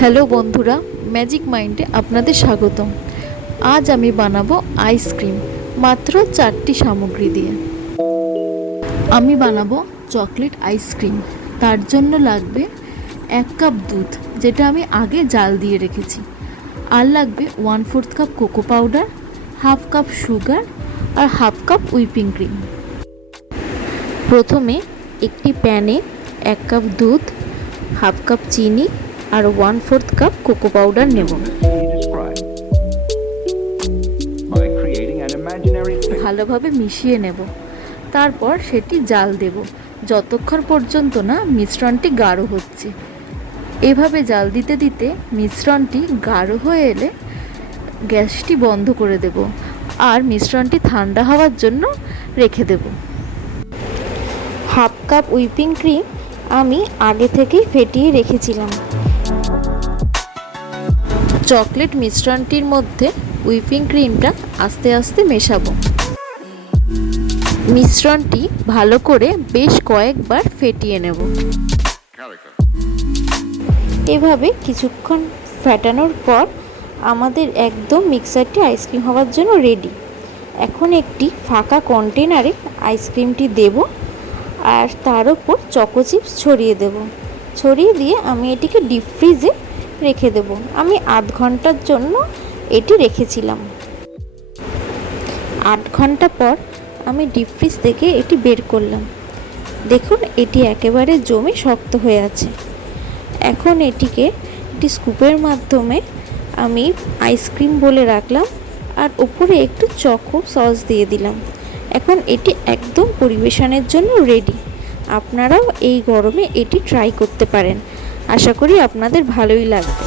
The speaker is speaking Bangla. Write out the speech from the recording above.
হ্যালো বন্ধুরা, ম্যাজিক মাইন্ডে আপনাদের স্বাগতম। আজ আমি বানাবো আইসক্রিম মাত্র 4টি সামগ্রী দিয়ে। আমি বানাবো চকলেট আইসক্রিম। তার জন্য লাগবে 1 কাপ দুধ, যেটা আমি আগে জাল দিয়ে রেখেছি। আর লাগবে 1/4 cup cocoa powder, 1/2 cup sugar আর 1/2 কাপ হুইপিং ক্রিম। প্রথমে একটি প্যানে 1 কাপ দুধ, 1/2 কাপ চিনি আর 1/4 কাপ কোকো পাউডার নেব। ভালোভাবে মিশিয়ে নেব। তারপর সেটি জাল দেব যতক্ষণ পর্যন্ত না মিশ্রণটি গাঢ় হচ্ছে। এভাবে জাল দিতে দিতে মিশ্রণটি গাঢ় হয়ে এলে গ্যাসটি বন্ধ করে দেব আর মিশ্রণটি ঠান্ডা হওয়ার জন্য রেখে দেব। 1/2 কাপ হুইপিং ক্রিম আমি আগে থেকেই ফেটিয়ে রেখেছিলাম। চকলেট মিশ্রণটির মধ্যে হুইপিং ক্রিমটা আস্তে আস্তে মেশাবো। মিশ্রণটি ভালো করে বেশ কয়েকবার ফেটিয়ে নেব। এভাবে কিছুক্ষণ ফেটানোর পর আমাদের একদম মিক্সারটি আইসক্রিম হওয়ার জন্য রেডি। এখন একটি ফাঁকা কন্টেনারে আইসক্রিমটি দেব আর তার উপর চকো চিপস ছড়িয়ে দেব। ছড়িয়ে দিয়ে আমি এটিকে ডিপ ফ্রিজে রেখে দেব। আমি 8 ঘন্টার জন্য এটি রেখেছিলাম। 8 ঘন্টা পর আমি ডিপ ফ্রিজ থেকে এটি বের করলাম। দেখুন, এটি একেবারে জমে শক্ত হয়ে আছে। এখন এটিকে একটি স্কুপের মাধ্যমে আমি আইসক্রিম বলে রাখলাম আর উপরে একটু চকো সস দিয়ে দিলাম। এখন এটি একদম পরিবেশনের জন্য রেডি। আপনারাও এই গরমে এটি ট্রাই করতে পারেন। আশা করি আপনাদের ভালোই লাগবে।